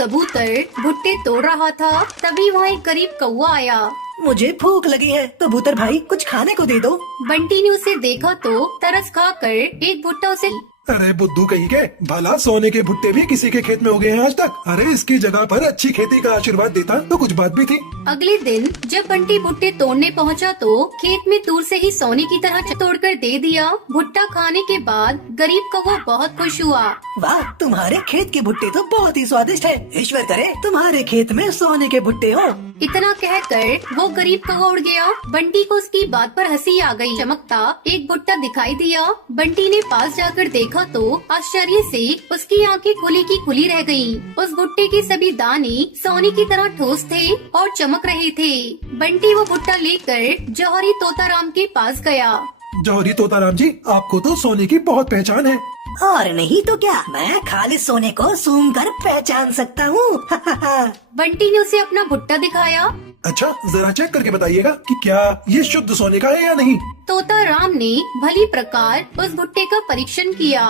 कबूतर भुट्टे तोड़ रहा था, तभी वहाँ एक गरीब कौवा आया। मुझे भूख लगी है, कबूतर भाई कुछ खाने को दे दो। बंटी ने उसे देखा तो तरस खाकर एक भुट्टा उसे। अरे बुद्धू कहीं के, भला सोने के भुट्टे भी किसी के खेत में हो गए हैं आज तक। अरे इसकी जगह पर अच्छी खेती का आशीर्वाद देता तो कुछ बात भी थी। अगले दिन जब बंटी भुट्टे तोड़ने पहुंचा तो खेत में दूर से ही सोने की तरह तोड़कर दे दिया। भुट्टा खाने के बाद गरीब कौवा बहुत खुश हुआ। वाह, तुम्हारे खेत के भुट्टे तो बहुत ही स्वादिष्ट है। ईश्वर करे तुम्हारे खेत में सोने के भुट्टे हो। इतना कहकर वो गरीब कौवा उड़ गया। बंटी को उसकी बात पर हंसी आ गई। चमकता एक भुट्टा दिखाई दिया। बंटी ने पास जाकर देखा तो आश्चर्य से उसकी आंखें खुली की खुली रह गईं। उस भुट्टे के सभी दाने सोने की तरह ठोस थे और चमक रहे थे। बंटी वो भुट्टा लेकर जौहरी तोताराम के पास गया। जौहरी तोताराम जी, आपको तो सोने की बहुत पहचान है। और नहीं तो क्या, मैं खाली सोने को सूंघ कर पहचान सकता हूँ। बंटी ने उसे अपना भुट्टा दिखाया। अच्छा, जरा चेक करके बताइएगा कि क्या ये शुद्ध सोने का है या नहीं। तोताराम ने भली प्रकार उस भुट्टे का परीक्षण किया।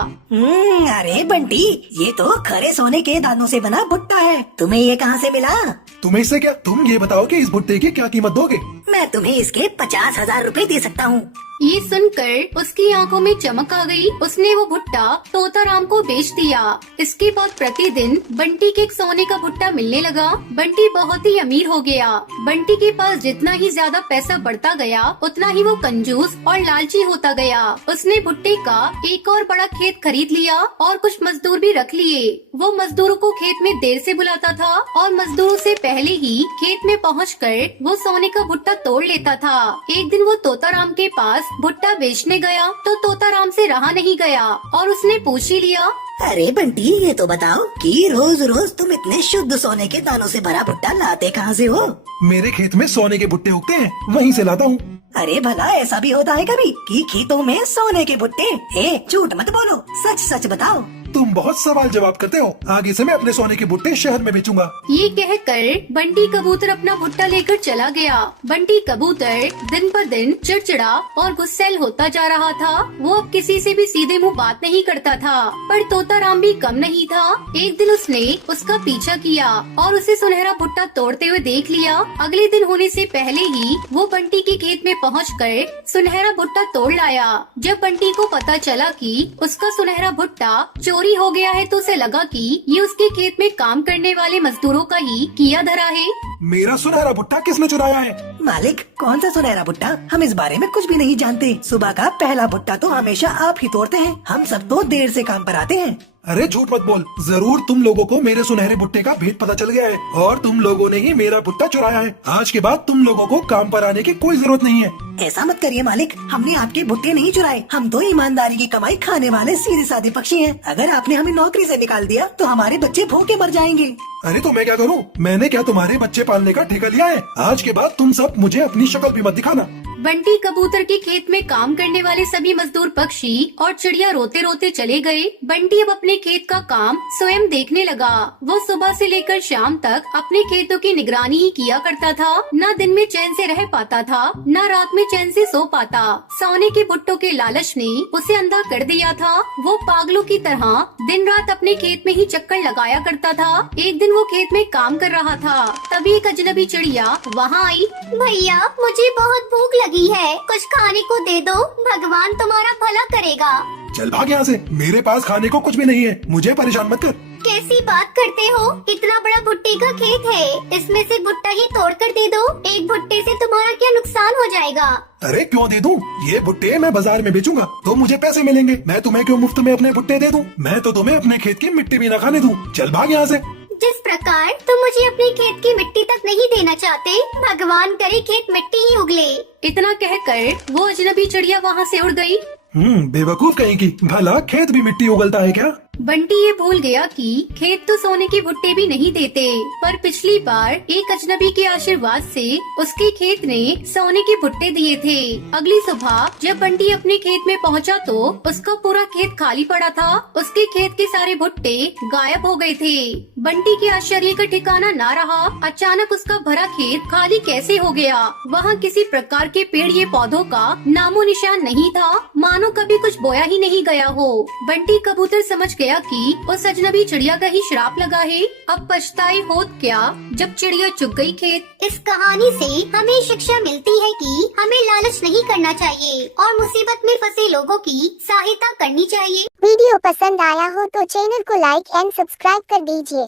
अरे बंटी, ये तो खरे सोने के दानों से बना भुट्टा है। तुम्हें ये कहाँ से मिला? तुम्हें इससे क्या, तुम ये बताओ कि इस भुट्टे की क्या कीमत दोगे। मैं तुम्हें इसके 50,000 रुपए दे सकता हूँ। ये सुनकर उसकी आंखों में चमक आ गई। उसने वो भुट्टा तोताराम को बेच दिया। इसके बाद प्रतिदिन बंटी के एक सोने का भुट्टा मिलने लगा। बंटी बहुत ही अमीर हो गया। बंटी के पास जितना ही ज्यादा पैसा बढ़ता गया, उतना ही वो कंजूस और लालची होता गया। उसने भुट्टे का एक और बड़ा खेत खरीद लिया और कुछ मजदूर भी रख लिए। वो मजदूरों को खेत में देर से बुलाता था और मजदूरों से पहले ही खेत में पहुंचकर वो सोने का भुट्टा तोड़ लेता था। एक दिन वो तोताराम के पास भुट्टा बेचने गया तो तोताराम से रहा नहीं गया और उसने पूछ ही लिया। अरे बंटी, ये तो बताओ कि रोज रोज तुम इतने शुद्ध सोने के दानों से भरा भुट्टा लाते कहाँ से हो? मेरे खेत में सोने के भुट्टे उगते हैं, वहीं से लाता हूँ। अरे भला ऐसा भी होता है कभी कि खेतों में सोने के भुट्टे? झूठ मत बोलो, सच सच बताओ। तुम बहुत सवाल जवाब करते हो। आगे से मैं अपने सोने के भुट्टे शहर में बेचूंगा। ये कहकर बंटी कबूतर अपना भुट्टा लेकर चला गया। बंटी कबूतर दिन पर दिन चिड़चिड़ा और गुस्सैल होता जा रहा था। वो अब किसी से भी सीधे मुंह बात नहीं करता था। पर तोताराम भी कम नहीं था। एक दिन उसने उसका पीछा किया और उसे सुनहरा भुट्टा तोड़ते हुए देख लिया। अगले दिन होने से पहले ही वो बंटी के खेत में पहुंचकर सुनहरा भुट्टा तोड़ लाया। जब बंटी को पता चला कि उसका सुनहरा भुट्टा चोरी हो गया है तो उसे लगा कि ये उसके खेत में काम करने वाले मजदूरों का ही किया धरा है। मेरा सुनहरा भुट्टा किसने चुराया है? मालिक, कौन सा सुनहरा भुट्टा? हम इस बारे में कुछ भी नहीं जानते। सुबह का पहला भुट्टा तो हमेशा आप ही तोड़ते हैं। हम सब तो देर से काम पर आते हैं। अरे झूठ मत बोल, जरूर तुम लोगों को मेरे सुनहरे भुट्टे का भेद पता चल गया है और तुम लोगों ने ही मेरा भुट्टा चुराया है। आज के बाद तुम लोगों को काम पर आने की कोई जरूरत नहीं है। ऐसा मत करिए मालिक, हमने आपके भुट्टे नहीं चुराए। हम तो ईमानदारी की कमाई खाने वाले सीधे साधे पक्षी हैं। अगर आपने हमें नौकरी से निकाल दिया तो हमारे बच्चे भूखे मर जाएंगे। अरे तो मैं क्या करूं? मैंने क्या तुम्हारे बच्चे पालने का ठेका लिया है? आज के बाद तुम सब मुझे अपनी शक्ल भी मत दिखाना। बंटी कबूतर के खेत में काम करने वाले सभी मजदूर पक्षी और चिड़िया रोते रोते चले गए। बंटी अब अपने खेत का काम स्वयं देखने लगा। वो सुबह से लेकर शाम तक अपने खेतों की निगरानी ही किया करता था। न दिन में चैन से रह पाता था, न रात में चैन से सो पाता। सोने के भुट्टों के लालच ने उसे अंधा कर दिया था। वो पागलों की तरह दिन रात अपने खेत में ही चक्कर लगाया करता था। एक दिन वो खेत में काम कर रहा था, तभी एक अजनबी चिड़िया वहाँ आई। भैया, मुझे बहुत भूख लगी है, कुछ खाने को दे दो, भगवान तुम्हारा भला करेगा। चल भाग यहाँ से, मेरे पास खाने को कुछ भी नहीं है, मुझे परेशान मत कर। कैसी बात करते हो? इतना बड़ा भुट्टे का खेत है, इसमें से भुट्टा ही तोड़ कर दे दो। एक भुट्टे से तुम्हारा क्या नुकसान हो जाएगा? अरे क्यों दे दूं? ये भुट्टे मैं बाजार में बेचूंगा तो मुझे पैसे मिलेंगे। मैं तुम्हें क्यों मुफ्त में अपने भुट्टे दे दूं? मैं तो तुम्हें अपने खेत की मिट्टी भी न खाने दूं। चल भाग यहाँ से। जिस प्रकार तुम मुझे अपने खेत की मिट्टी तक नहीं देना चाहते, भगवान करे खेत मिट्टी ही उगले। इतना कहकर वो अजनबी चिड़िया वहाँ से उड़ गई। बेवकूफ कहीं की, भला खेत भी मिट्टी उगलता है क्या? बंटी ये भूल गया कि खेत तो सोने के भुट्टे भी नहीं देते, पर पिछली बार एक अजनबी के आशीर्वाद से उसके खेत ने सोने के भुट्टे दिए थे। अगली सुबह जब बंटी अपने खेत में पहुंचा तो उसका पूरा खेत खाली पड़ा था। उसके खेत के सारे भुट्टे गायब हो गए थे। बंटी के आश्चर्य का ठिकाना ना रहा। अचानक उसका भरा खेत खाली कैसे हो गया? वहाँ किसी प्रकार के पेड़ या पौधों का नामो निशान नहीं था, मानो कभी कुछ बोया ही नहीं गया हो। बंटी कबूतर समझ गया गया कि उस अजनबी चिड़िया का ही श्राप लगा है। अब पछताई होत क्या जब चिड़िया चुग गई खेत। इस कहानी से हमें शिक्षा मिलती है कि हमें लालच नहीं करना चाहिए और मुसीबत में फंसे लोगों की सहायता करनी चाहिए। वीडियो पसंद आया हो तो चैनल को लाइक एंड सब्सक्राइब कर दीजिए।